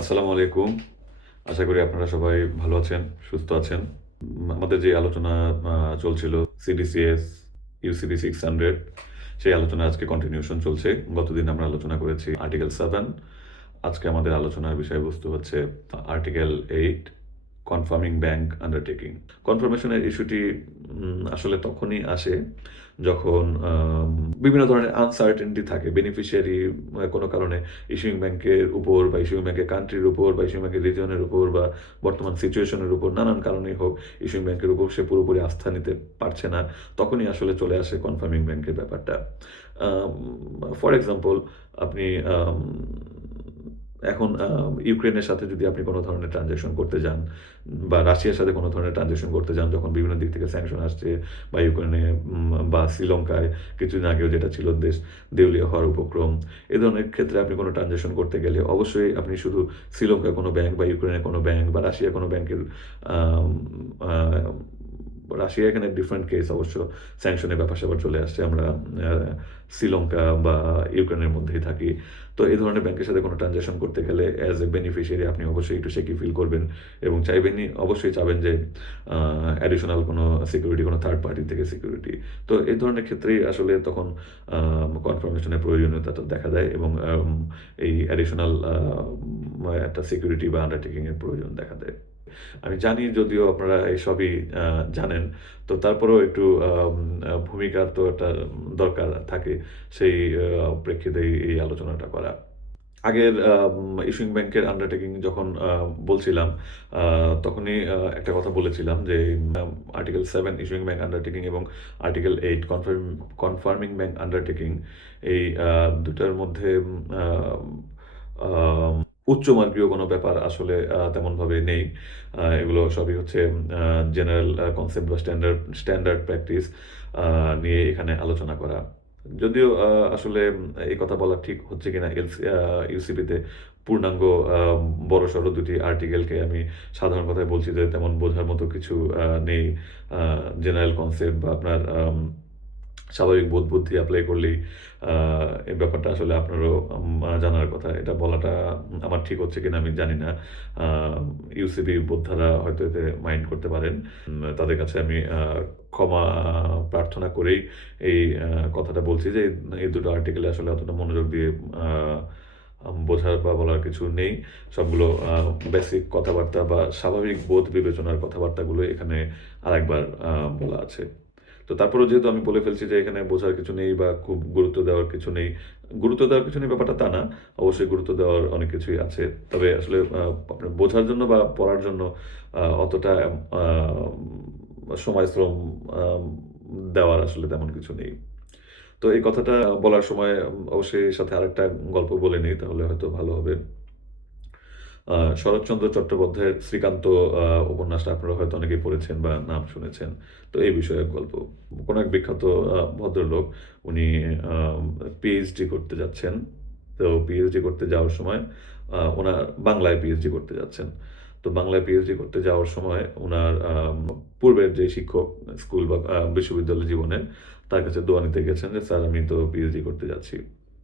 আসসালামু আলাইকুম। আশা করি আপনারা সবাই ভালো আছেন, সুস্থ আছেন। আমাদের যে আলোচনা চলছিল সিডিসিএস, ইউসিবি 600 সেই আলোচনা আজকে কন্টিনিউশন চলছে। গতদিন আমরা আলোচনা করেছি আর্টিকেল 7। আজকে আমাদের আলোচনার বিষয়বস্তু হচ্ছে আর্টিকেল 8 কনফার্মিং ব্যাংক আন্ডারটেকিং। কনফার্মেশনের ইস্যুটি আসলে তখনই আসে যখন বিভিন্ন ধরনের আনসার্টেনটি থাকে। বেনিফিশিয়ারি কোনো কারণে ইস্যুইং ব্যাংকের উপর বা ইস্যুইং ব্যাংকের কান্ট্রির উপর বা ইস্যুইং ব্যাংকের রিজিয়নের উপর বা বর্তমান সিচুয়েশনের উপর নানান কারণেই হোক ইস্যুইং ব্যাংকের উপর সে পুরোপুরি আস্থা নিতে পারছে না। তখনই আসলে চলে আসে কনফার্মিং ব্যাংকের ব্যাপারটা। ফর এক্সাম্পল আপনি এখন ইউক্রেনের সাথে যদি আপনি কোনো ধরনের ট্রান্সেকশন করতে যান বা রাশিয়ার সাথে কোনো ধরনের ট্রান্সেকশন করতে যান, যখন বিভিন্ন দিক থেকে স্যাংশন আসছে বা ইউক্রেনে বা শ্রীলঙ্কায় কিছুদিন আগেও যেটা ছিল দেশ দেউলিয়া হওয়ার উপক্রম, এ ধরনের ক্ষেত্রে আপনি কোনো ট্রান্সেকশন করতে গেলে অবশ্যই আপনি শুধু শ্রীলঙ্কার কোনো ব্যাংক বা ইউক্রেনের কোনো ব্যাংক বা রাশিয়ার কোনো ব্যাংকের আম আ রাশিয়া এখানে ডিফারেন্ট কেস অবশ্য স্যাংশনের ব্যাপার-স্যাপার চলে আসছে। আমরা আ শ্রীলঙ্কা বা ইউক্রেনের মধ্যেই থাকি। তো এই ধরনের ব্যাংকের সাথে কোনো ট্রান্সেকশন করতে গেলে অ্যাজ এ বেনিফিশিয়ারি আপনি অবশ্যই একটু শেকি ফিল করবেন এবং অবশ্যই চাবেন যে আ অ্যাডিশনাল কোনো সিকিউরিটি, কোনো থার্ড পার্টি থেকে সিকিউরিটি। তো এই ধরনের ক্ষেত্রেই আসলে তখন কনফার্মেশন এর প্রয়োজনীয়তাটা দেখা দেয় এবং এই অ্যাডিশনাল একটা সিকিউরিটি বা আন্ডারটেকিং এর প্রয়োজন দেখা দেয়। আমি জানি যদিও আপনারা এসবই আ জানেন। তো তারপরেও একটু ভূমিকার তো একটা দরকার থাকে। সেই প্রেক্ষিতে এই আলোচনাটা করা। আগের ইস্যুইং ব্যাংকের আন্ডারটেকিং যখন বলছিলাম, আ তখনই একটা কথা বলেছিলাম যে আর্টিকেল 7 ইস্যুইং ব্যাংক আন্ডারটেকিং এবং আর্টিকেল 8 কনফার্মিং ব্যাংক আন্ডারটেকিং এই ২ টার মধ্যে আ আম উচ্চমার্গীয় কোনো ব্যাপার আসলে তেমনভাবে নেই। এগুলো সবই হচ্ছে আ জেনারেল কনসেপ্ট বা স্ট্যান্ডার্ড প্র্যাকটিস নিয়ে এখানে আলোচনা করা। যদিও আসলে এই কথা বলা ঠিক হচ্ছে কিনা ইউসিবিতে পূর্ণাঙ্গ আ বড়সড় ২ টি আর্টিকেলকে আমি সাধারণ কথায় বলছি যে তেমন বোঝার মতো কিছু নেই। আ জেনারেল কনসেপ্ট বা আপনার স্বাভাবিক বোধ-বুদ্ধি এপ্লাই করলেই আ এই ব্যাপারটা আসলে আপনারও জানার কথা। এটা বলাটা আমার ঠিক হচ্ছে কিনা আমি জানি না। আ ইউসিবি বোদ্ধারা হয়তো এতে মাইন্ড করতে পারেন। তাদের কাছে আমি ক্ষমা প্রার্থনা করেই এই কথাটা বলছি যে এই দুটো আর্টিকেলে আসলে অতটা মনোযোগ দিয়ে আ বোঝার বা বলার কিছু নেই। সবগুলো বেসিক কথাবার্তা বা স্বাভাবিক বোধ বিবেচনার কথাবার্তাগুলো এখানে আরেকবার বলা আছে। তো তারপরেও যেহেতু আমি বলে ফেলছি যে এখানে বোঝার কিছু নেই বা খুব গুরুত্ব দেওয়ার কিছু নেই। গুরুত্ব দেওয়ার কিছু নেই ব্যাপারটা তা না। অবশ্যই গুরুত্ব দেওয়ার অনেক কিছুই আছে। তবে আসলে আপনার বোঝার জন্য বা পড়ার জন্য অতটা আ সময় শ্রম দেওয়ার আসলে তেমন কিছু নেই। তো এই কথাটা বলার সময় অবশ্যই সাথে আরেকটা গল্প বলে নেই তাহলে হয়তো ভালো হবে। শরৎচন্দ্র চট্টোপাধ্যায়ের শ্রীকান্ত উপন্যাসটা আপনারা হয়তো অনেকেই পড়েছেন বা নাম শুনেছেন। তো এই বিষয়ক গল্প। কোন এক বিখ্যাত ভদ্রলোক উনি পিএইচডি করতে যাচ্ছেন। তো পিএইচডি করতে যাওয়ার সময় উনার বাংলায় পিএইচডি করতে যাচ্ছেন। তো বাংলায় পিএইচডি করতে যাওয়ার সময় উনার পূর্বের যে শিক্ষক স্কুল বা বিশ্ববিদ্যালয় জীবনের তার কাছে দোয়া নিতে গেছেন যে, "স্যার আমি তো পিএইচডি করতে যাচ্ছি।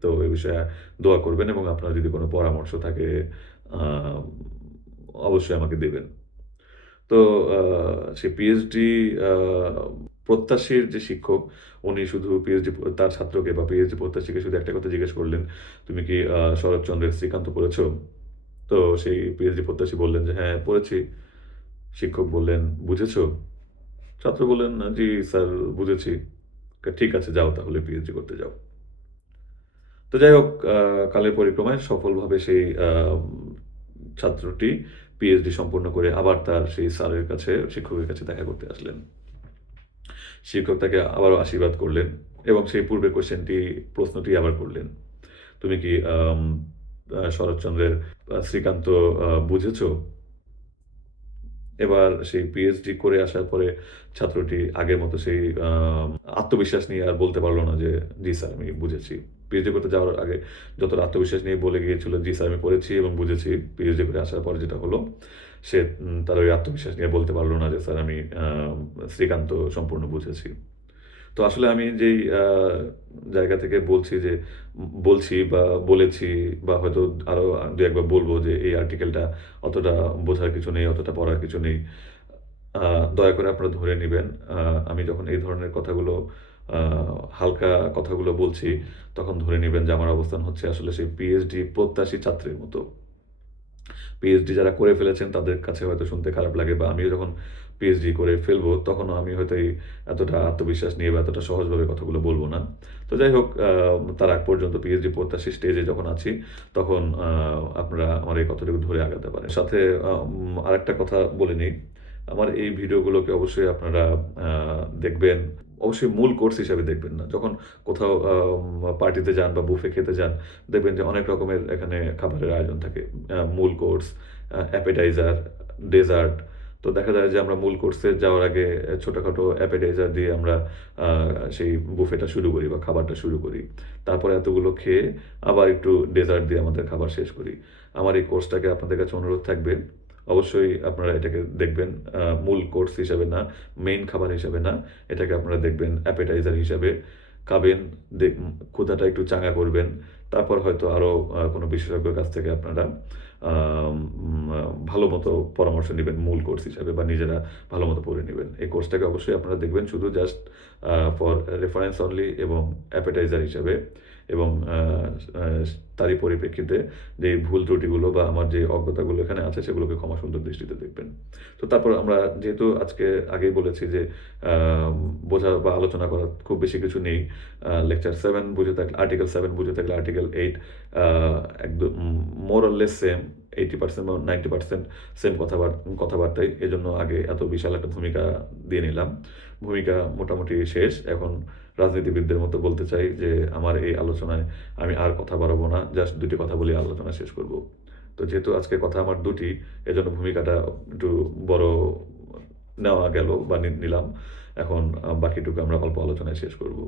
তো এ বিষয়ে দোয়া করবেন এবং আপনার যদি কোন পরামর্শ থাকে আ অবশ্যই আমাকে দিবেন।" তো আ সে পিএইচডি আ প্রত্যাশীর যে শিক্ষক, উনি শুধু পিএইচডি তার ছাত্রকে বা পিএইচডি প্রত্যাশীকে শুধু একটা কথা জিজ্ঞেস করলেন, "তুমি কি শরৎচন্দ্রের শ্রীকান্ত পড়েছ?" তো সেই পিএইচডি প্রত্যাশী বললেন যে, "হ্যাঁ, পড়েছি।" শিক্ষক বললেন, "বুঝেছ?" ছাত্র বললেন, "জি স্যার বুঝেছি।" "ঠিক আছে যাও তাহলে পিএইচডি করতে যাও।" তো যাই হোক কালের পরিক্রমায় সফলভাবে সেই ছাত্রটি পিএইচডি সম্পূর্ণ করে আবার তার সেই স্যারের কাছে, শিক্ষকের কাছে দেখা করতে আসলেন। শিক্ষক তাকে আবারও আশীর্বাদ করলেন এবং সেই পূর্বের প্রশ্নটি আবার করলেন। "তুমি কি শরৎচন্দ্রের শ্রীকান্ত বুঝেছ?" এবার সেই পিএইচডি করে আসার পরে ছাত্রটি আগের মতো সেই আত্মবিশ্বাস নিয়ে আর বলতে পারল না যে, "জি স্যার আমি বুঝেছি।" পিএইচডি করতে যাওয়ার আগে যতটা আত্মবিশ্বাস নিয়ে বলে গিয়েছিল, "জি স্যার আমি পড়েছি এবং বুঝেছি।" পিএইচডি করে আসার পরে যেটা হলো, সে তার ওই আত্মবিশ্বাস নিয়ে বলতে পারল না যে, "স্যার আমি শ্রীকান্ত সম্পূর্ণ বুঝেছি।" তো আসলে আমি যেই জায়গা থেকে বলছি যে বলছি বা বলেছি বা হয়তো আরো ২-১ বার বলব যে এই আর্টিকেলটা অতটা বোঝার কিছু নেই, অতটা পড়ার কিছু নেই। আ দয়া করে আপনারা ধরে নিবেন। আ আমি যখন এই ধরনের কথাগুলো আ হালকা কথাগুলো বলছি, তখন ধরে নিবেন যে আমার অবস্থান হচ্ছে আসলে সেই পিএইচডি প্রত্যাশী ছাত্রের মতো। পিএইচডি যারা করে ফেলেছেন তাদের কাছে হয়তো শুনতে খারাপ লাগে বা আমিও যখন পিএইচডি করে ফেলবো তখনও আমি হয়তো এতটা আত্মবিশ্বাস নিয়ে বা এতটা সহজভাবে কথাগুলো বলব না। তো যাই হোক তার আগ পর্যন্ত পিএইচডি প্রত্যাশী স্টেজে যখন আছি তখন আপনারা আমার এই কথাটুকু ধরে আগাতে পারেন। সাথে আরেকটা কথা বলে নেই। আমার এই ভিডিওগুলোকে অবশ্যই আপনারা আ দেখবেন। অবশ্যই মূল কোর্স হিসাবে দেখবেন না। যখন কোথাও পার্টিতে যান বা বুফে খেতে যান দেখবেন যে অনেক রকমের এখানে খাবারের আয়োজন থাকে। মূল কোর্স, অ্যাপেটাইজার, ডেজার্ট। তো দেখা যায় যে আমরা মূল কোর্সে যাওয়ার আগে ছোটখাটো অ্যাপেটাইজার দিয়ে আমরা আ সেই বুফেটা শুরু করি বা খাবারটা শুরু করি। তারপরে এতগুলো খেয়ে আবার একটু ডেজার্ট দিয়ে আমাদের খাবার শেষ করি। আমার এই কোর্সটাকে আপনাদের কাছে অনুরোধ থাকবে। অবশ্যই আপনারা এটাকে দেখবেন মূল কোর্স হিসাবে না, মেইন খাবার হিসাবে না। এটাকে আপনারা দেখবেন অ্যাপেটাইজার হিসাবে। খাবেন, ক্ষুধাটা একটু চাঙ্গা করবেন। তারপর হয়তো আরো কোনো বিশেষজ্ঞের কাছ থেকে আপনারা আম আ ভালোমতো পরামর্শ নিবেন মূল কোর্স হিসাবে বা নিজেরা ভালোমতো পড়ে নিবেন। এই কোর্সটাকে অবশ্যই আপনারা দেখবেন শুধু জাস্ট ফর রেফারেন্স অনলি এবং অ্যাপেটাইজার হিসাবে এবং আ তারই পরিপ্রেক্ষিতে যে ভুল ত্রুটিগুলো বা আমার যে অজ্ঞতাগুলো এখানে আছে সেগুলোকে ক্ষমাসুন্দর দৃষ্টিতে দেখবেন। তো তারপর আমরা যেহেতু আজকে আগেই বলেছি যে বোঝা বা আলোচনা করার খুব বেশি কিছু নেই। লেকচার 7 বুঝে থাকলে আর্টিকেল 7 বুঝে থাকলে আর্টিকেল 8 আ একদম মোর অর লেস সেম 80% বা 90% সেম কথাবার্তাই। এজন্য আগে এত বিশাল একটা ভূমিকা দিয়ে নিলাম। ভূমিকা মোটামুটি শেষ। এখন রাজনীতিবিদদের মতো বলতে চাই যে আমার এই আলোচনায় আমি আর কথা বাড়াবো না। জাস্ট ২ টি কথা বলে আলোচনা শেষ করব। তো যেহেতু আজকে কথা আমার ২ টি এজন্য ভূমিকাটা একটু বড় নেওয়া গেল বা নিলাম। এখন বাকিটুকু আমরা অল্প আলোচনায় শেষ করব।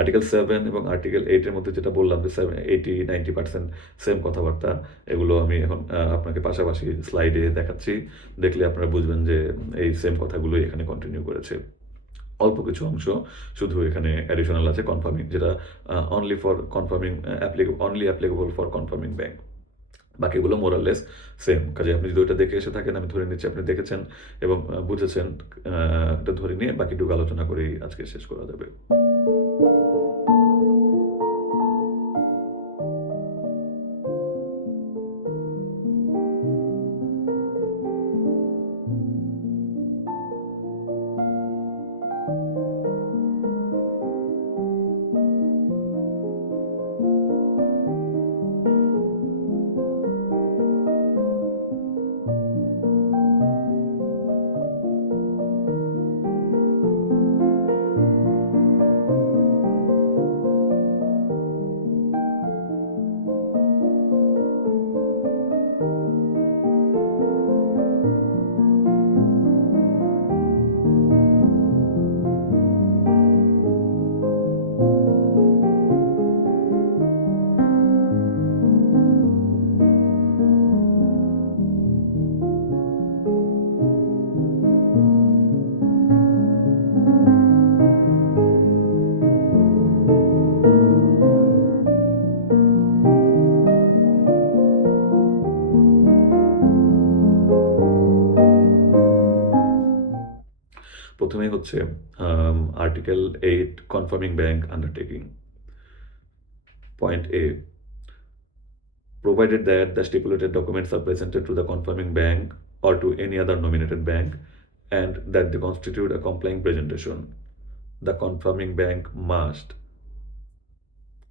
আর্টিকেল 7 এবং আর্টিকেল 8 এর মধ্যে যেটা বললাম যে 80-90% সেম কথাবার্তা। এগুলো আমি এখন আপনাকে পাশাপাশি স্লাইডে দেখাচ্ছি। দেখলে আপনারা বুঝবেন যে এই সেম কথাগুলোই এখানে কন্টিনিউ করেছে। অল্প কিছু অংশ শুধু এখানে অ্যাডিশনাল আছে কনফার্মিং যেটা only for confirming only applicable for confirming bank. বাকিগুলো মোর অর লেস সেম। কাজেই আপনি যদি ওইটা দেখে এসে থাকেন, আমি ধরে নিচ্ছি আপনি দেখেছেন এবং বুঝেছেন। আ এটা ধরে নিয়ে বাকিটুকু আলোচনা করেই আজকে শেষ করা যাবে। প্রথমেই হচ্ছে article 8 confirming bank undertaking. Point A, provided that the stipulated documents are presented to the confirming bank or to any other nominated bank and that they constitute a complying presentation, the confirming bank must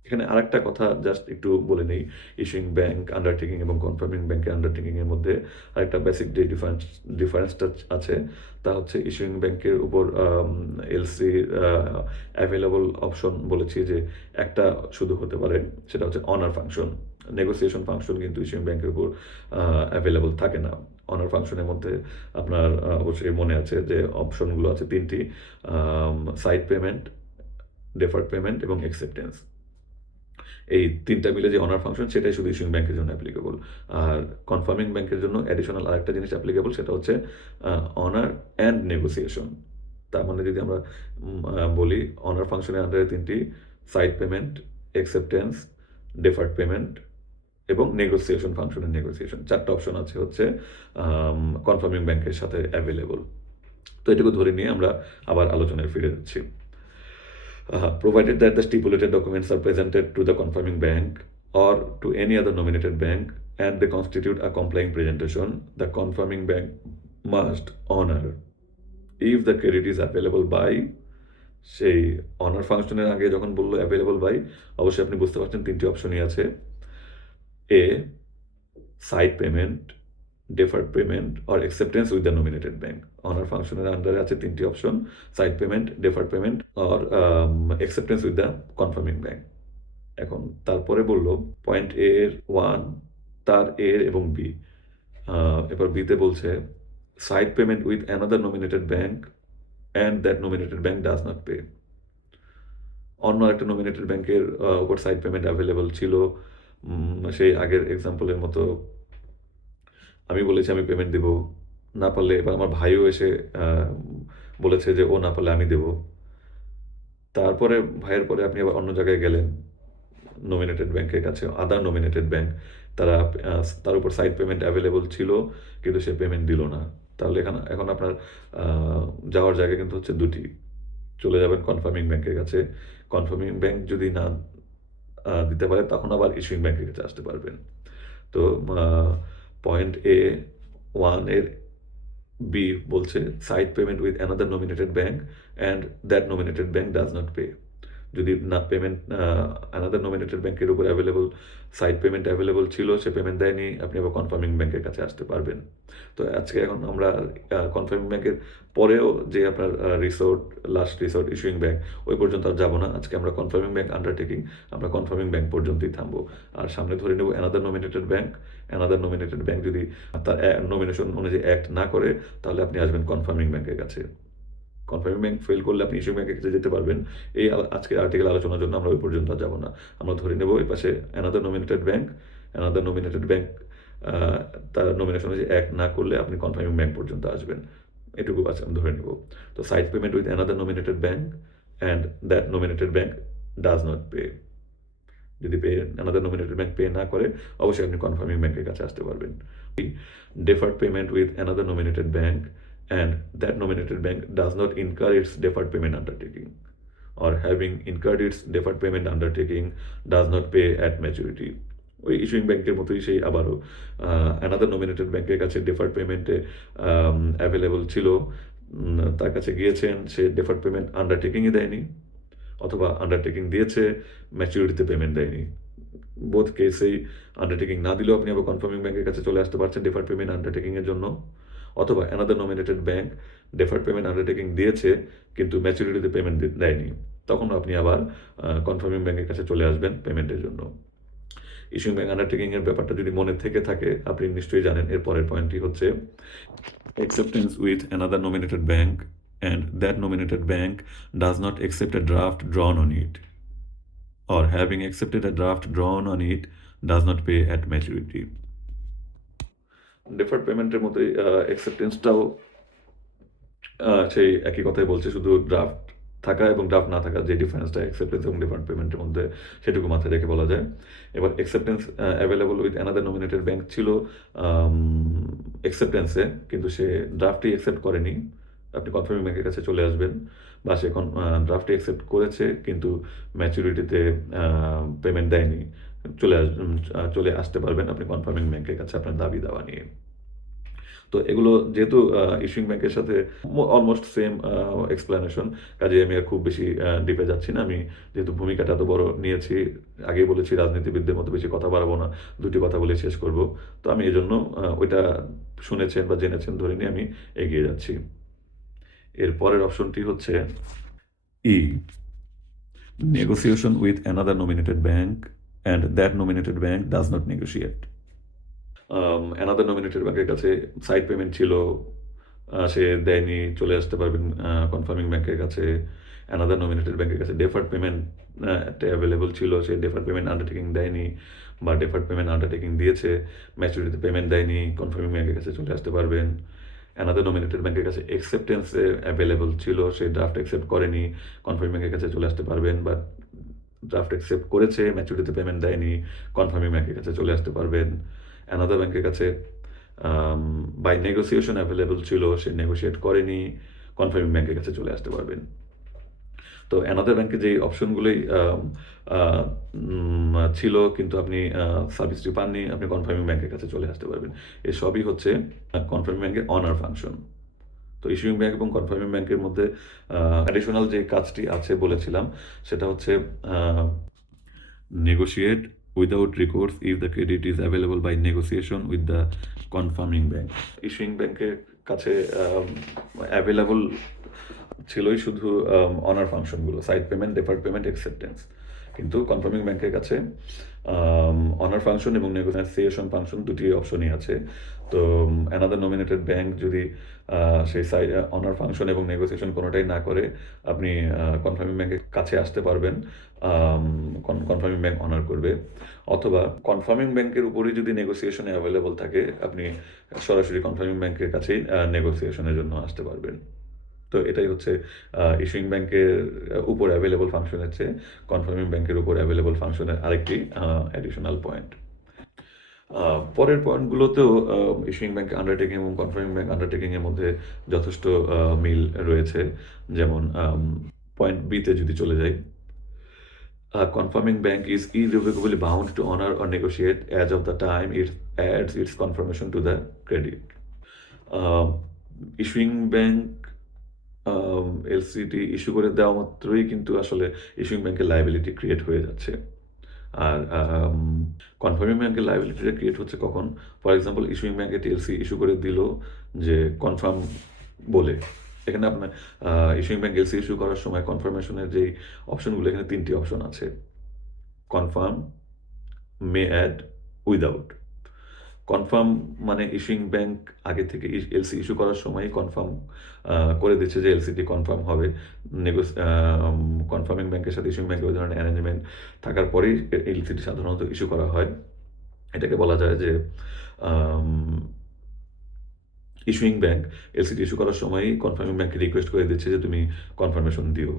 এখানে আরেকটা কথা just একটু বলে নেই। Issuing bank undertaking এবং confirming ব্যাংকের undertaking এর মধ্যে আরেকটা বেসিক যে ডিফারেন্সটা আছে তা হচ্ছে ইস্যুইং ব্যাংকের উপর এলসি অ্যাভেইলেবল অপশন বলেছি যে একটা শুধু হতে পারে সেটা হচ্ছে অনার ফাংশন। নেগোসিয়েশন ফাংশন কিন্তু ইস্যুইং ব্যাংকের উপর অ্যাভেইলেবল থাকে না। অনার ফাংশনের মধ্যে আপনার অবশ্যই মনে আছে যে অপশনগুলো আছে ৩ টি সাইড পেমেন্ট, ডেফার্ড পেমেন্ট এবং অ্যাকসেপ্টেন্স। এই ৩ টা মিলে যে অনার ফাংশন সেটাই শুধু ইস্যুইং ব্যাংকের জন্য অ্যাপ্লিকেবল। আর কনফার্মিং ব্যাংকের জন্য অ্যাডিশনাল আরেকটা জিনিস অ্যাপ্লিকেবল সেটা হচ্ছে অনার অ্যান্ড নেগোসিয়েশন। তার মানে যদি আমরা বলি অনার ফাংশনের আন্ডারে ৩ টি sight payment, acceptance, deferred payment এবং নেগোসিয়েশন ফাংশনের নেগোসিয়েশন ৪ টা অপশন আছে হচ্ছে কনফার্মিং ব্যাংকের সাথে অ্যাভেলেবল। তো এটুকু ধরে নিয়ে আমরা আবার আলোচনায় ফিরে যাচ্ছি। Provided that the stipulated documents are presented to the confirming bank or to any other nominated bank and they constitute a complying presentation, the confirming bank must honor. If the credit is available by সেই honour ফাংশনের আগে যখন বললো available by, অবশ্যই আপনি বুঝতে পারছেন ৩ টি অপশনই আছে। এ sight payment, deferred payment or acceptance with the nominated bank. Honour ফাংশনের আন্ডারে আছে ৩ টি option, sight payment, deferred payment or acceptance with the confirming bank. এখন তারপরে বলল পয়েন্ট এ এর 1 তার এ এবং বি। এবার বিতে বলছে sight payment with another nominated bank and that nominated bank does not pay. অন্য একটা নোমিনেটেড ব্যাংকের উপর সাইড পেমেন্ট অ্যাভেলেবল ছিল, সেই আগের এক্সাম্পলের মতো আমি বলেছি আমি পেমেন্ট দেব, না পারলে এবার আমার ভাইও এসে বলেছে যে ও না পারলে আমি দেব। তারপরে ভাইয়ের পরে আপনি আবার অন্য জায়গায় গেলেন নমিনেটেড ব্যাংকের কাছে, আদার নমিনেটেড ব্যাংক, তারা তার উপর সাইড পেমেন্ট অ্যাভেলেবল ছিল কিন্তু সে পেমেন্ট দিল না। তাহলে এখন আপনার যাওয়ার জায়গা কিন্তু হচ্ছে ২টি। চলে যাবেন কনফার্মিং ব্যাংকের কাছে। কনফার্মিং ব্যাংক যদি না দিতে পারে তখন আবার ইস্যুইং ব্যাংকের কাছে আসতে পারবেন। তো পয়েন্ট এ 1 এর বি বলছে sight payment with another nominated bank and that nominated bank does not pay. যদি না পেমেন্ট অ্যানাদার নোমিনেটেড ব্যাংকের উপর অ্যাভেলেবল সাইড পেমেন্ট অ্যাভেলেবল ছিল, সে পেমেন্ট দেয়নি, আপনি আবার কনফার্মিং ব্যাংকের কাছে আসতে পারবেন। তো আজকে এখন আমরা কনফার্মিং ব্যাংকের পরেও যে আপনার লাস্ট রিসোর্ট ইস্যুইং ব্যাংক ওই পর্যন্ত আর যাবো না। আজকে আমরা কনফার্মিং ব্যাংক আন্ডারটেকিং, আমরা কনফার্মিং ব্যাংক পর্যন্তই থামবো। আর সামনে ধরে নেব another nominated bank. Another nominated bank যদি তার নমিনেশন অনুযায়ী অ্যাক্ট না করে তাহলে আপনি আসবেন কনফার্মিং ব্যাংকের কাছে। কনফার্মিং ব্যাংক ফেল করলে আপনি ইস্যুইং ব্যাংকের কাছে যেতে পারবেন। এই আজকের আর্টিকেল আলোচনার জন্য আমরা ওই পর্যন্ত আর যাব না। আমরা ধরে নেব এই পাশে অ্যানাদার নোমিনেটেড ব্যাংক তার নমিনেশন অনুযায়ী অ্যাক্ট না করলে আপনি কনফার্মিং ব্যাংক পর্যন্ত আসবেন। এটুকু আছে আমি ধরে নেব। তো sight payment with another nominated bank and that nominated bank does not pay. যদি অ্যানাদার নোমিনেটেড ব্যাংক পে না করে অবশ্যই আপনি কনফার্মিং ব্যাংকের কাছে আসতে পারবেন। Deferred payment with another nominated bank and that nominated bank does not incur its deferred payment undertaking or having incurred its deferred payment undertaking does not pay at maturity. ওই issuing ব্যাংকের মতোই সেই আবারও another nominated ব্যাংকের কাছে deferred পেমেন্টে available ছিল, তার কাছে গিয়েছেন, সে ডেফার্ড পেমেন্ট আন্ডারটেকিংই দেয়নি অথবা আন্ডারটেকিং দিয়েছে ম্যাচুরিটিতে পেমেন্ট দেয়নি। বোথ কেসেই আন্ডারটেকিং না দিলেও আপনি আবার কনফার্মিং ব্যাংকের কাছে চলে আসতে পারছেন ডেফার্ড পেমেন্ট আন্ডারটেকিংয়ের জন্য, অথবা another nominated bank deferred payment undertaking দিয়েছে কিন্তু ম্যাচুরিটিতে পেমেন্ট দেয়নি, তখন আপনি আবার কনফার্মিং ব্যাংকের কাছে চলে আসবেন পেমেন্টের জন্য। ইস্যুইং ব্যাংক আন্ডারটেকিংয়ের ব্যাপারটা যদি মনে থেকে থাকে আপনি নিশ্চয়ই জানেন। এর পরের পয়েন্টটি হচ্ছে acceptance with another nominated bank and that nominated bank does not accept A draft ড্রন on it or having accepted a draft drawn on it does not pay at maturity. Deferred পেমেন্টের মতোই অ্যাকসেপ্টেন্সটাও সেই একই কথাই বলছে, শুধু ড্রাফট থাকা এবং draft না থাকা যে ডিফারেন্সটা অ্যাকসেপ্টেন্স এবং ডেফার্ড পেমেন্টের মধ্যে সেটুকু মাথায় রেখে বলা যায়। এবার acceptance available with another nominated bank ছিল অ্যাকসেপ্টেন্সে, কিন্তু সে ড্রাফটই অ্যাকসেপ্ট করেনি, আপনি কনফার্মিং ব্যাংকের কাছে চলে আসবেন। বা সে ড্রাফটে অ্যাকসেপ্ট করেছে কিন্তু ম্যাচুরিটিতে পেমেন্ট দেয়নি, চলে আসতে পারবেন আপনি কনফার্মিং ব্যাংকের কাছে আপনার দাবি দাওয়া নিয়ে। তো এগুলো যেহেতু ইস্যুইং ব্যাংকের সাথে অলমোস্ট সেম এক্সপ্লেনেশন, কাজে আমি আর খুব বেশি ডিপে যাচ্ছি না। আমি যেহেতু ভূমিকাটা এত বড় নিয়েছি, আগেই বলেছি রাজনীতিবিদদের মতো বেশি কথা বাড়াবো না, 2টি কথা বলে শেষ করব। তো আমি এই জন্য ওইটা শুনেছেন বা জেনেছেন ধরে নিয়ে আমি এগিয়ে যাচ্ছি। এর পরের অপশনটি হচ্ছে E, negotiation with another nominated bank and that nominated bank does not negotiate. Another nominated ব্যাংকের কাছে সাইড পেমেন্ট ছিল, সে দেয়নি, চলে আসতে পারবেন কনফার্মিং ব্যাংকের কাছে। অ্যানাদার নোমিনেটেড ব্যাংকের কাছে ডেফার্ড পেমেন্ট অ্যাভেলেবল ছিল, সে ডেফার্ড পেমেন্ট আন্ডারটেকিং দেয়নি বা ডেফার্ড পেমেন্ট আন্ডারটেকিং দিয়েছে ম্যাচুরিটিতে পেমেন্ট দেয়নি, কনফার্মিং ব্যাংকের কাছে চলে আসতে পারবেন। অ্যানাদার নমিনেটেড ব্যাংকের কাছে অ্যাকসেপ্টেন্স অ্যাভেলেবল ছিল, সে ড্রাফট অ্যাকসেপ্ট করেনি, কনফার্মিং ব্যাংকের কাছে চলে আসতে পারবেন, বা ড্রাফট অ্যাকসেপ্ট করেছে, ম্যাচুরিটিতে পেমেন্ট দেয়নি, কনফার্মিং ব্যাংকের কাছে চলে আসতে পারবেন। অ্যানাদার ব্যাংকের কাছে বাই নেগোসিয়েশন অ্যাভেলেবল ছিল, সে নেগোশিয়েট করেনি, কনফার্মিং ব্যাংকের কাছে চলে আসতে পারবেন। তো অ্যানাদার ব্যাংকে যেই অপশনগুলোই আ ছিল কিন্তু আপনি সার্ভিসটি পাননি, আপনি কনফার্মিং ব্যাংকের কাছে চলে আসতে পারবেন। এসবই হচ্ছে কনফার্মিং ব্যাংকের অনার ফাংশন। তো ইস্যুইং ব্যাংক এবং কনফার্মিং ব্যাংকের মধ্যে অ্যাডিশনাল যে কাজটি আছে বলেছিলাম, সেটা হচ্ছে আ negotiate without recourse if the credit is available by negotiation with the confirming bank. Issuing ব্যাংকের কাছে অ্যাভেলেবল ছিলই শুধু অনার ফাংশনগুলো, sight payment, deferred payment, acceptance. কিন্তু কনফার্মিং ব্যাংকের কাছে অনার ফাংশন এবং নেগোসিয়েশন ফাংশন দুটি অপশনই আছে। তো অ্যানাদার নমিনেটেড ব্যাংক যদি সেই অনার ফাংশন এবং নেগোসিয়েশন কোনোটাই না করে, আপনি কনফার্মিং ব্যাংকের কাছে আসতে পারবেন, কনফার্মিং ব্যাংক অনার করবে। অথবা কনফার্মিং ব্যাংকের উপরেই যদি নেগোসিয়েশনে অ্যাভেলেবল থাকে, আপনি সরাসরি কনফার্মিং ব্যাংকের কাছেই নেগোসিয়েশনের জন্য আসতে পারবেন। তো এটাই হচ্ছে ইস্যুইং ব্যাংকের উপর অ্যাভেলেবল ফাংশনের চেয়ে কনফার্মিং ব্যাংকের উপর অ্যাভেলেবল ফাংশনের আরেকটি অ্যাডিশনাল পয়েন্ট। পরের পয়েন্টগুলোতেও ইস্যুইং ব্যাংক আন্ডারটেকিং এবং কনফার্মিং ব্যাংক আন্ডারটেকিং এর মধ্যে যথেষ্ট মিল রয়েছে। যেমন পয়েন্ট বিতে যদি চলে যাই, confirming bank is irrevocably bound to honor or negotiate as of the time it adds its confirmation to the credit. Issuing bank এলসিটি ইস্যু করে দেওয়া মাত্রই কিন্তু আসলে ইস্যুইং ব্যাংকের লায়াবিলিটি ক্রিয়েট হয়ে যাচ্ছে। আর কনফার্মিং ব্যাংকের লায়াবিলিটিটা ক্রিয়েট হচ্ছে কখন? ফর এক্সাম্পল, ইস্যুইং ব্যাংক একটি এলসি ইস্যু করে দিল যে কনফার্ম বলে। এখানে আপনার ইস্যুইং ব্যাংক এলসি ইস্যু করার সময় কনফার্মেশনের যেই অপশনগুলো, এখানে ৩টি অপশন আছে। কনফার্ম, মে অ্যাড, উইদাউট। কনফার্ম মানে ইস্যুইং ব্যাংক আগে থেকে এলসি ইস্যু করার সময়ই কনফার্ম করে দিচ্ছে যে এলসিটি কনফার্ম হবে। কনফার্মিং ব্যাংকের সাথে ইস্যুইং ব্যাংকের ওই ধরনের অ্যারেঞ্জমেন্ট থাকার পরেই এলসিটি সাধারণত ইস্যু করা হয়। এটাকে বলা যায় যে ইস্যুইং ব্যাংক এলসিটি ইস্যু করার সময়ই কনফার্মিং ব্যাংককে রিকোয়েস্ট করে দিচ্ছে যে তুমি কনফার্মেশন দিও।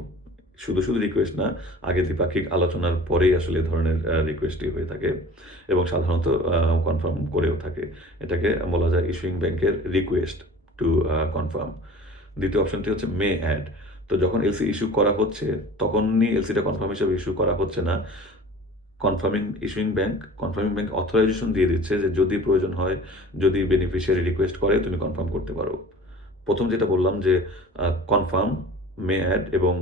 শুধু রিকোয়েস্ট না, আগে দ্বিপাক্ষিক আলোচনার পরেই আসলে এ ধরনের রিকোয়েস্টই হয়ে থাকে এবং সাধারণত কনফার্ম করেও থাকে। এটাকে বলা যায় ইস্যুইং ব্যাংকের রিকোয়েস্ট টু কনফার্ম। দ্বিতীয় অপশনটি হচ্ছে মে অ্যাড। তো যখন এলসি ইস্যু করা হচ্ছে, তখনই এলসিটা কনফার্ম হিসেবে ইস্যু করা হচ্ছে না। কনফার্মিং ব্যাংক অথরাইজেশন দিয়ে দিচ্ছে যে যদি প্রয়োজন হয়, যদি বেনিফিশিয়ারি রিকোয়েস্ট করে, তুমি কনফার্ম করতে পারো। প্রথম যেটা বললাম যে কনফার্ম, মে অ্যাড এবং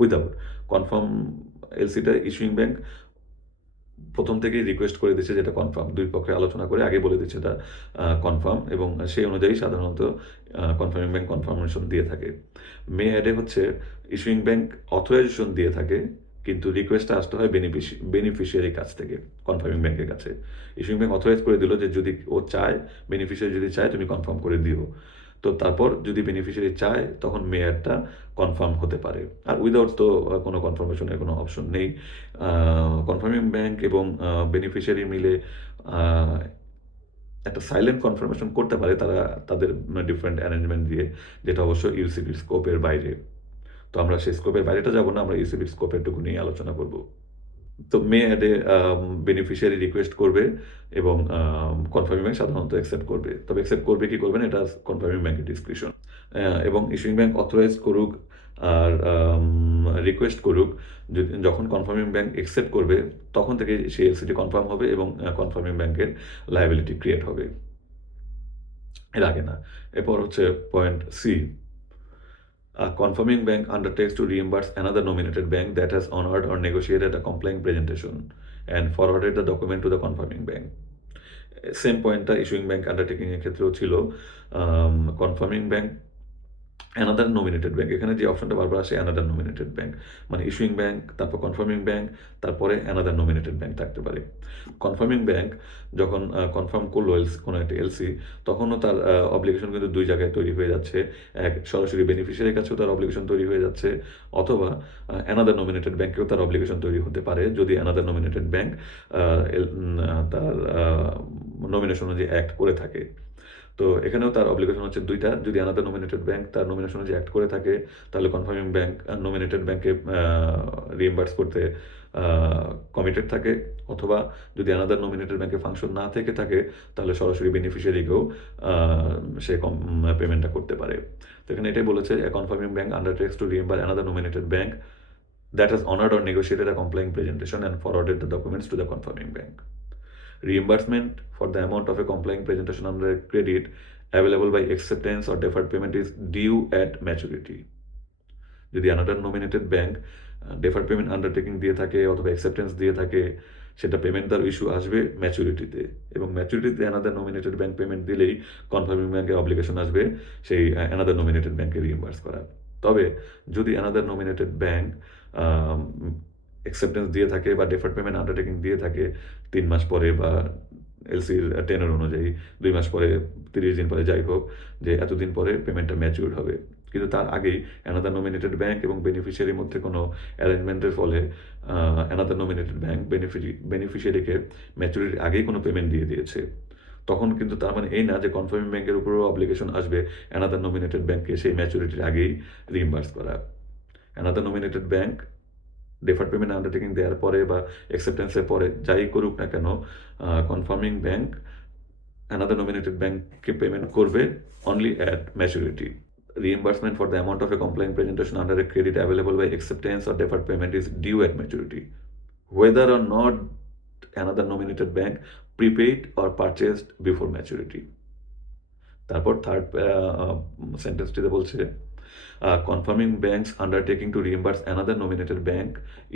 উইদাউট। কনফার্ম এলসিটা ইস্যুইং ব্যাংক প্রথম থেকেই রিকোয়েস্ট করে দিচ্ছে যেটা কনফার্ম। ২ পক্ষে আলোচনা করে আগে বলে দিচ্ছে এটা কনফার্ম এবং সেই অনুযায়ী সাধারণত কনফার্মিং ব্যাংক কনফার্মেশন দিয়ে থাকে। মে অ্যাডে হচ্ছে ইস্যুইং ব্যাংক অথরাইজেশন দিয়ে থাকে, কিন্তু রিকোয়েস্টটা আসতে হয় বেনিফিশিয়ারির কাছ থেকে, কনফার্মিং ব্যাংকের কাছে। ইস্যুইং ব্যাংক অথরাইজ করে দিল যে যদি ও চায়, বেনিফিশিয়ারি যদি চায়, তুমি কনফার্ম করে দিও। তো তারপর যদি বেনিফিশিয়ারি চায়, তখন মে অ্যাডটা কনফার্ম হতে পারে। আর উইদাউট তো কোনো কনফার্মেশনের কোনো অপশন নেই। কনফার্মিং ব্যাংক এবং বেনিফিশিয়ারি মিলে একটা সাইলেন্ট কনফার্মেশন করতে পারে তারা তাদের ডিফারেন্ট অ্যারেঞ্জমেন্ট দিয়ে, যেটা অবশ্য ইউসিবির স্কোপের বাইরে। তো আমরা সেই স্কোপের বাইরেটা যাব না, আমরা ইউসিবির স্কোপেরটুকু নিয়ে আলোচনা করব। তো মে অ্যাডে বেনিফিশিয়ারি রিকোয়েস্ট করবে এবং কনফার্মিং ব্যাংক সাধারণত অ্যাকসেপ্ট করবে। তবে অ্যাকসেপ্ট করবে কি করবে না, এটা কনফার্মিং ব্যাংকের ডিসক্রিপশন। এবং ইস্যুইং ব্যাংক অথরাইজ করুক আর রিকোয়েস্ট করুক, যখন কনফার্মিং ব্যাংক অ্যাকসেপ্ট করবে, তখন থেকে সেই এলসিটি কনফার্ম হবে এবং কনফার্মিং ব্যাংকের লায়াবিলিটি ক্রিয়েট হবে, এর আগে না। এরপর হচ্ছে point C. A confirming bank undertakes to reimburse another nominated bank that has honored or negotiated a complying presentation and forwarded the document to the confirming bank. Same পয়েন্টটা issuing bank undertaking এর ক্ষেত্রেও ছিল। Confirming bank another nominated bank, এখানে যে অপশনটা বারবার আসে another nominated bank, মানে ইস্যুইং ব্যাংক, তারপর কনফার্মিং ব্যাংক, তারপরে অ্যানাদার নমিনেটেড ব্যাংক থাকতে পারে। কনফার্মিং ব্যাংক যখন কনফার্ম করলো কোনো একটা এলসি, তখনও তার অব্লিগেশন কিন্তু 2 জায়গায় তৈরি হয়ে যাচ্ছে। এক, সরাসরি বেনিফিশিয়ারির কাছেও তার অব্লিগেশন তৈরি হয়ে যাচ্ছে, অথবা অ্যানাদার নমিনেটেড ব্যাংকেও তার অব্লিগেশন তৈরি হতে পারে যদি অ্যানাদার নমিনেটেড ব্যাংক তার নমিনেশন অনুযায়ী অ্যাক্ট করে থাকে। তো এখানেও তার অব্লিগেশন হচ্ছে ২ টা। যদি অ্যানাদার নমিনেটেড ব্যাংক তার নমিনেশন অনুযায়ী অ্যাক্ট করে থাকে, তাহলে কনফার্মিং ব্যাংক নমিনেটেড ব্যাংকে রিইম্বার্স করতে আ কমিটেড থাকে, অথবা যদি অ্যানাদার নমিনেটেড ব্যাংকে ফাংশন না থেকে থাকে, তাহলে সরাসরি বেনিফিশিয়ারিকেও আ সে পেমেন্টটা করতে পারে। তো এখানে এটাই বলেছে, "A confirming bank undertakes to reimburse another nominated bank that has honored or negotiated a complying presentation and forwarded the documents to the confirming bank. Reimbursement for the amount of a complying presentation under a credit available by acceptance or deferred payment is due at maturity." যদি another nominated bank deferred payment undertaking দিয়ে থাকে অথবা acceptance দিয়ে থাকে, সেটা payment দেওয়ার issue আসবে ম্যাচুরিটিতে, এবং ম্যাচুরিটিতে অ্যানাদার নমিনেটেড ব্যাংক পেমেন্ট দিলেই কনফার্মিং ব্যাংকের অব্লিগেশন আসবে সেই অ্যানাদার নমিনেটেড ব্যাংকে রিইম্বার্স করা। তবে যদি অ্যানাদার নমিনেটেড ব্যাংক অ্যাকসেপ্টেন্স দিয়ে থাকে বা ডেফার্ড পেমেন্ট আন্ডারটেকিং দিয়ে থাকে ৩ মাস পরে, বা এলসির টেনর অনুযায়ী ২ মাস পরে, ৩০ দিন পরে, যাই হোক, যে এতদিন পরে পেমেন্টটা ম্যাচিউরড হবে। কিন্তু তার আগেই অ্যানাদার নমিনেটেড ব্যাংক এবং বেনিফিশিয়ারির মধ্যে কোনো অ্যারেঞ্জমেন্টের ফলে অ্যানাদার নমিনেটেড ব্যাংক বেনিফিশিয়ারিকে ম্যাচুরিটির আগেই কোনো পেমেন্ট দিয়ে দিয়েছে। তখন কিন্তু তার মানে এই না যে কনফার্মিং ব্যাংকের উপরেও অব্লিগেশন আসবে অ্যানাদার নমিনেটেড ব্যাংককে সেই ম্যাচুরিটির আগেই রিইম্বার্স করা। Another nominated bank deferred payment undertaking দেওয়ার পরে বা অ্যাকসেপ্টেন্সের পরে যাই করুক না কেন, কনফার্মিং ব্যাংক অ্যানাদার নমিনেটেড ব্যাংককে পেমেন্ট করবে only at maturity. Reimbursement for the amount of a complying presentation under a credit available by acceptance or deferred payment is due at maturity, whether or not another nominated bank prepaid or purchased before maturity. তারপর third সেন্টেন্সটিতে বলছে, confirming bank's undertaking to reimburse another nominated bank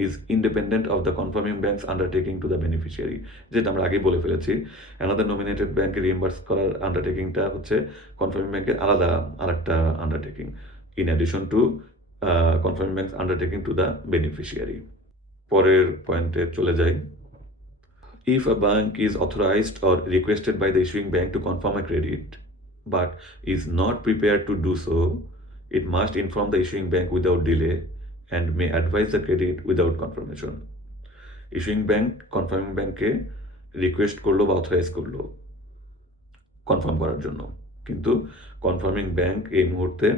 is independent of the confirming bank's undertaking to the beneficiary. যেটা আমরা আগেই বলে ফেলেছি, another nominated bank রিইম্বার্স করার আন্ডারটেকিংটা হচ্ছে confirming ব্যাংকের আলাদা আরেকটা undertaking, in addition to confirming bank's undertaking to the beneficiary. পরের পয়েন্টে চলে যাই। If a bank is authorized or requested by the issuing bank to confirm a credit but is not prepared to do so, it must inform the issuing bank without delay and may advise the credit without confirmation. Issuing bank confirming ব্যাংককে request করলো বা authorize করলো confirm করার জন্য, কিন্তু confirming bank এই মুহূর্তে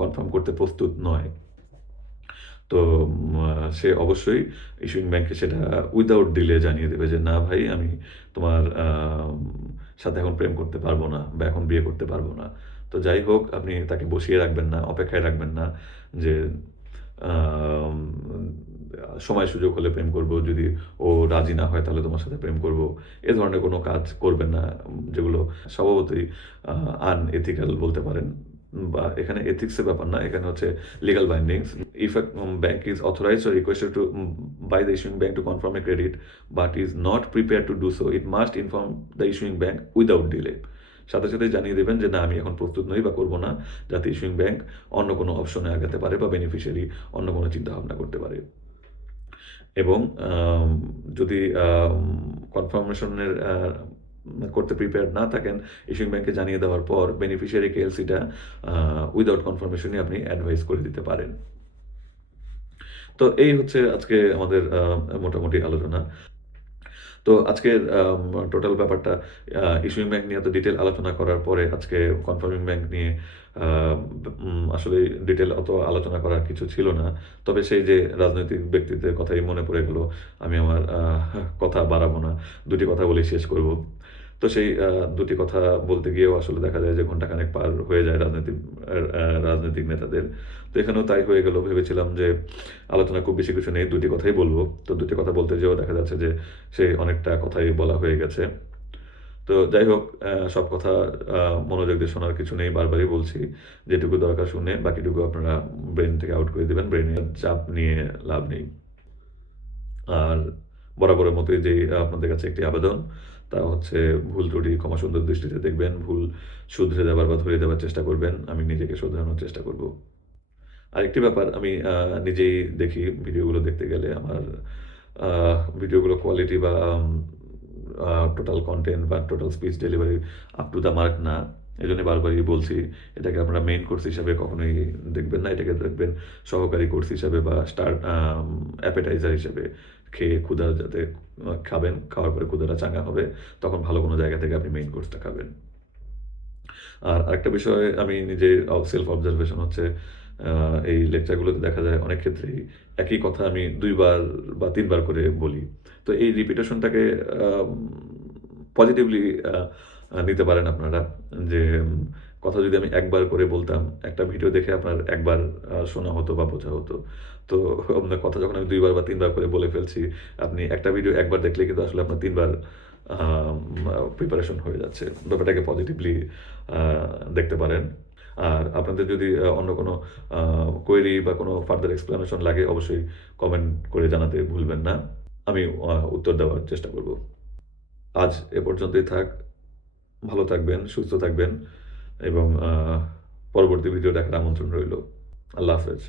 confirm করতে প্রস্তুত নয়। তো সে অবশ্যই ইস্যুইং ব্যাংককে সেটা উইদাউট ডিলে জানিয়ে দেবে যে, "না ভাই, আমি তোমার সাথে এখন প্রেম করতে পারবো না বা এখন বিয়ে করতে পারবো না।" তো যাই হোক, আপনি তাকে বসিয়ে রাখবেন না, অপেক্ষায় রাখবেন না যে আম সময় সুযোগ হলে প্রেম করব, যদি ও রাজি না হয় তাহলে তোমার সাথে প্রেম করব। এ ধরনের কোনো কাজ করবেন না, যেগুলো স্বভাবতই আনএথিক্যাল বলতে পারেন, বা এখানে এথিক্সের ব্যাপার না, এখানে হচ্ছে legal bindings. If a bank is authorized or requested to by the issuing bank to confirm a credit but is not prepared to do so, it must inform the issuing bank without delay. সাথে সাথে জানিয়ে দেবেন যে, "না, আমি এখন প্রস্তুত নই বা করব না", যাতে ইস্যুইং ব্যাংক অন্য কোনো অপশনে আগাতে পারে বা বেনিফিশিয়ারি অন্য কোনো চিন্তাভাবনা করতে পারে। এবং যদি কনফার্মেশনের করতে প্রিপেয়ার্ড না থাকেন, ইস্যুইং ব্যাংকে জানিয়ে দেওয়ার পর বেনিফিশিয়ারিকে এলসিটা উইদাউট কনফার্মেশনই আপনি অ্যাডভাইস করে দিতে পারেন। তো এই হচ্ছে আজকে আমাদের মোটামুটি আলোচনা। তো আজকের টোটাল ব্যাপারটা, ইস্যুইং ব্যাংক নিয়ে এত ডিটেইল আলোচনা করার পরে আজকে কনফার্মিং ব্যাংক নিয়ে আ আসলে ডিটেইল অত আলোচনা করার কিছু ছিল না। তবে সেই যে রাজনৈতিক ব্যক্তিত্বের কথাই মনে পড়ে গেল। আমি আমার কথা বাড়াবো না। ২ টি কথা বলেই শেষ করব। তো সেই ২ টি কথা বলতে গিয়েও আসলে দেখা যায় যে ঘন্টাখানেক পার হয়ে যায় রাজনৈতিক নেতাদের। তো এখানেও তাই হয়ে গেল। ভেবেছিলাম যে আলোচনা খুব বেশি কিছু নেই, ২ টি কথাই বলব। তো ২ টি কথা বলতে যেয়েও দেখা যাচ্ছে যে সেই অনেকটা কথাই বলা হয়ে গেছে। তো যাই হোক, সব কথা মনোযোগ দিয়ে শোনার কিছু নেই, বারবারই বলছি। যেটুকু দরকার শুনে বাকিটুকু আপনারা ব্রেইন থেকে আউট করে দিবেন। ব্রেইনে চাপ নিয়ে লাভ নেই। আর বরাবরের মতোই যে আপনাদের কাছে একটি আবেদন, তা হচ্ছে ভুল ত্রুটি ক্ষমা সুন্দর দৃষ্টিতে দেখবেন। ভুল শুধরে দেবার বা ধরিয়ে দেবার চেষ্টা করবেন। আমি নিজেকে শোধরানোর চেষ্টা করব। আরেকটি ব্যাপার, আমি নিজেই দেখি ভিডিওগুলো দেখতে গেলে আমার আ ভিডিওগুলো কোয়ালিটি বা টোটাল কনটেন্ট বা total speech delivery up to the mark না। এজন্য বারবারই বলছি, এটাকে আপনারা মেইন কোর্স হিসাবে কখনোই দেখবেন না। এটাকে দেখবেন সহকারী কোর্স হিসাবে বা অ্যাপেটাইজার হিসেবে। খেয়ে ক্ষুধা যাতে খাবেন, খাওয়ার পরে ক্ষুধাটা চাঙ্গা হবে, তখন ভালো কোনো জায়গা থেকে আপনি মেইন কোর্সটা খাবেন। আর আরেকটা বিষয় আমি নিজে সেলফ অবজারভেশন হচ্ছে আ এই লেকচারগুলোতে দেখা যায় অনেক ক্ষেত্রেই একই কথা আমি ২ বার বা ৩ বার করে বলি। তো এই রিপিটেশনটাকে আম পজিটিভলি আ আ নিতে পারেন আপনারা। যে কথা যদি আমি একবার করে বলতাম, একটা ভিডিও দেখে আপনার একবার শোনা হতো বা বোঝা হতো। তো আপনার কথা যখন আমি ২ বার বা ৩ বার করে বলে ফেলছি, আপনি একটা ভিডিও একবার দেখলেই কিন্তু আসলে আপনার ৩ বার আম প্রিপারেশন হয়ে যাচ্ছে। ব্যাপারটাকে পজিটিভলি আ দেখতে পারেন। আর আপনাদের যদি অন্য কোনো আ কোয়েরি বা কোনো ফার্দার এক্সপ্লানেশন লাগে অবশ্যই কমেন্ট করে জানাতে ভুলবেন না। আমি উত্তর দেওয়ার চেষ্টা করব। আজ এ পর্যন্তই থাক। ভালো থাকবেন, সুস্থ থাকবেন এবং পরবর্তী ভিডিও দেখার আমন্ত্রণ রইল। আল্লাহ হাফেজ।